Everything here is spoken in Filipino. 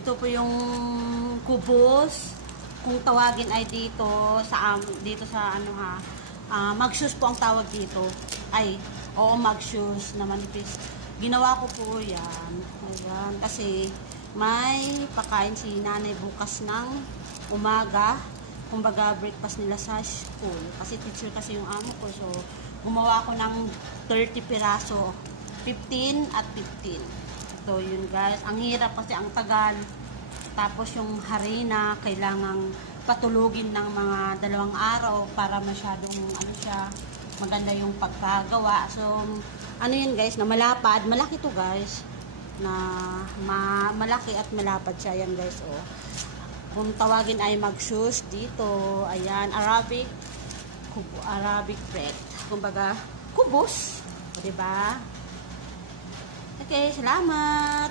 Ito po yung kubos. Kung tawagin ay dito sa ano ha. Magshus po ang tawag dito. Ay, oo, magshus na manipis. Ginawa ko po yan. Ayan, kasi may pakain si nanay bukas ng umaga. Kumbaga, breakfast nila sa school. Kasi teacher kasi yung amo ko. So, gumawa ko ng 30 piraso. 15 at 15. Ito yun guys. Ang hirap kasi ang tagal. Tapos yung harina, kailangang patulugin ng mga 2 araw para masyadong ano siya, maganda yung pagkagawa. So, ano yun guys, na malapad. Malaki to guys. Na malaki at malapad siya. Yan guys, oh. Kung tawagin ay magshus dito. Ayan, Arabic bread. Kumbaga, kubos. O, diba? Okay, salamat.